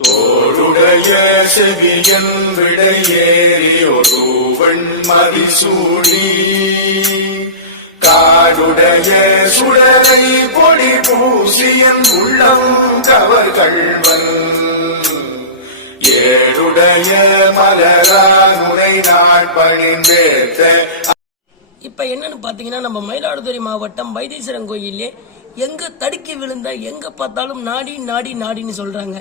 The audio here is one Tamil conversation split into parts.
தோளுடைய செவியன் விடையேறி ஒருவன் மதிசூடி காடுடைய சுடரை பொடி பூசியன் உள்ளம் கவர் கள்வன் ஏழுடைய மலரானுரை நாட்பணிந்தேத்த. இப்ப என்னன்னு பாத்தீங்கன்னா நம்ம மயிலாடுதுறை மாவட்டம் வைத்தீஸ்வரன் கோயிலே எங்க தடுக்கி விழுந்த எங்க பார்த்தாலும் நாடி நாடி நாடின்னு சொல்றாங்க.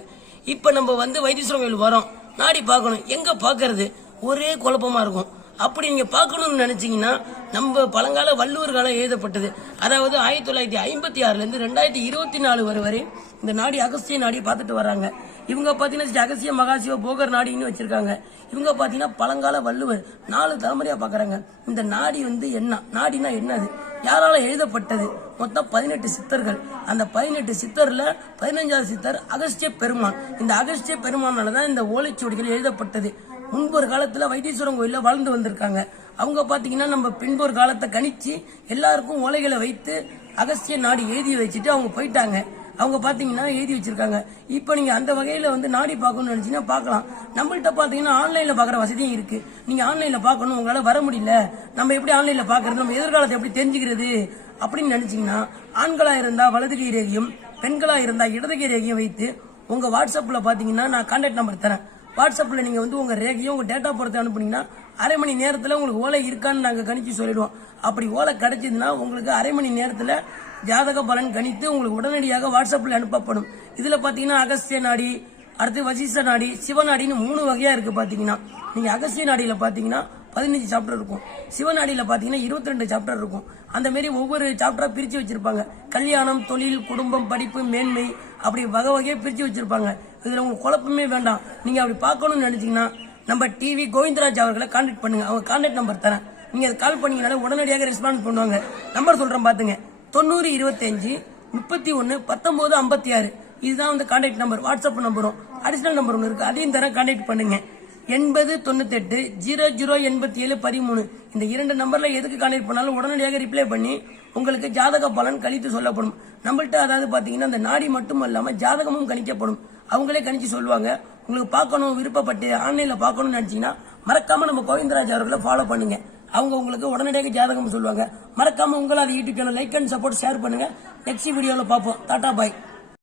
இப்ப நம்ம வைத்தீஸ்வரன் கோயில் வரோம், நாடி பார்க்கணும், எங்க பாக்குறது ஒரே குழப்பமா இருக்கும். அப்படி நீங்க பார்க்கணும்னு நினைச்சீங்கன்னா நம்ம பழங்கால வள்ளுவர் காலம் எழுதப்பட்டது, அதாவது 1956 இருந்து 2024 வரை இந்த நாடி அகஸ்திய நாடி பார்த்துட்டு வர்றாங்க. இவங்க பாத்தீங்கன்னா அகஸ்திய மகாசிவ போகர் நாடின்னு வச்சிருக்காங்க. இவங்க பாத்தீங்கன்னா பழங்கால வள்ளுவர் 4 தலைமுறையா பாக்குறாங்க. இந்த நாடி என்ன, நாடினா என்னது, யாரால எழுதப்பட்டது, மொத்தம் 18 சித்தர்கள். அந்த 18 சித்தர்ல 15வது சித்தர் அகஸ்திய பெருமான். இந்த அகஸ்திய பெருமானாலதான் இந்த ஓலைச்சுவடிகள் எழுதப்பட்டது. முன்பொரு காலத்துல வைத்தீஸ்வரன் கோயில வாழ்ந்து வந்திருக்காங்க. அவங்க பாத்தீங்கன்னா நம்ம பின்பொரு காலத்தை கணிச்சு எல்லாருக்கும் ஓலைகளை வைத்து அகஸ்திய நாடி எழுதி வச்சுட்டு அவங்க போயிட்டாங்க. அவங்க பாத்தீங்கன்னா எழுதி வச்சிருக்காங்க. இப்ப நீங்க அந்த வகையில நாடி பார்க்கணும்னு நினைச்சீங்கன்னா பார்க்கலாம். நம்மள்ட்ட பாத்தீங்கன்னா ஆன்லைன்ல பாக்குற வசதியும் இருக்கு. நீங்க ஆன்லைன்ல பார்க்கணும், உங்களால வர முடியல, நம்ம எப்படி ஆன்லைன்ல பாக்குறது, நம்ம எதிர்காலத்தை எப்படி தெரிஞ்சுக்கிறது அப்படின்னு நினைச்சீங்கன்னா ஆண்களா இருந்தா வலது கை ரேகையும், பெண்களா இருந்தா இடது கை ரேகையும் வைத்து உங்க வாட்ஸ்அப்ல பாத்தீங்கன்னா நான் கான்டாக்ட் நம்பர் தரேன். வாட்ஸ்அப்ல நீங்க உங்க ரேகையும் உங்க டேட்டா பொறுத்து அனுப்புனீங்கன்னா அரை மணி நேரத்துல உங்களுக்கு ஓலை இருக்கான்னு நாங்க கணிச்சு சொல்லிடுவோம். அப்படி ஓலை கிடைச்சதுன்னா உங்களுக்கு அரை மணி நேரத்துல ஜாதக பலன் கணித்து உங்களுக்கு உடனடியாக வாட்ஸ்அப்ல அனுப்பப்படும். இதுல பாத்தீங்கன்னா அகஸ்திய நாடி, அடுத்து வசிஷ்ட நாடி, சிவநாடின்னு 3 வகையா இருக்கு. பாத்தீங்கன்னா நீங்க அகஸ்திய நாடியில பாத்தீங்கன்னா 15 சாப்டர் இருக்கும், சிவநாடியில பாத்தீங்கன்னா 22 சாப்டர் இருக்கும். அந்த மாதிரி ஒவ்வொரு சாப்டரா பிரிச்சு வச்சிருப்பாங்க. கல்யாணம், தொழில், குடும்பம், படிப்பு, மேன்மை, அப்படி வகை வகையா பிரிச்சு வச்சிருப்பாங்க. இதுல உங்களுக்கு குழப்பமே வேண்டாம். நீங்க அப்படி பார்க்கணும்னு நினைச்சீங்கன்னா நம்ம டிவி கோவிந்தராஜ் அவர்களை கான்டாக்ட் பண்ணுங்க. அவங்க கான்டாக்ட் நம்பர் தரேன். நீங்க கால் பண்ணீங்கனால உடனடியாக ரெஸ்பான்ஸ் பண்ணுவாங்க. நம்பர் சொல்றேன் பாத்துங்க, 9025 31 19 56. இதுதான் கான்டாக்ட் நம்பர், வாட்ஸ்அப் நம்பரும். அடிஷனல் நம்பர் ஒன்று இருக்கு, அதையும் தர கான்டாக்ட் பண்ணுங்க. 8098 0087 13. இந்த 2 நம்பர்ல எதுக்கு கான்டாக்ட் பண்ணாலும் உடனடியாக ரிப்ளை பண்ணி உங்களுக்கு ஜாதக பலன் கணித்து சொல்லப்படும். நம்மள்ட்ட அதாவது பாத்தீங்கன்னா அந்த நாடி மட்டும் இல்லாம ஜாதகமும் கணிக்கப்படும். அவங்களே கணிச்சு சொல்லுவாங்க. உங்களுக்கு பார்க்கணும் விருப்பப்பட்டு ஆன்லைன்ல பார்க்கணும்னு நினைச்சீங்கன்னா மறக்காம நம்ம கோவிந்தராஜ் அவர்களை ஃபாலோ பண்ணுங்க. அவங்க உங்களுக்கு உடனடியாக ஜாதகம் சொல்லுவாங்க. மறக்காம உங்களால் YouTube channel like and support share பண்ணுங்க. நெக்ஸ்ட் வீடியோல பார்ப்போம். டாடா பாய்.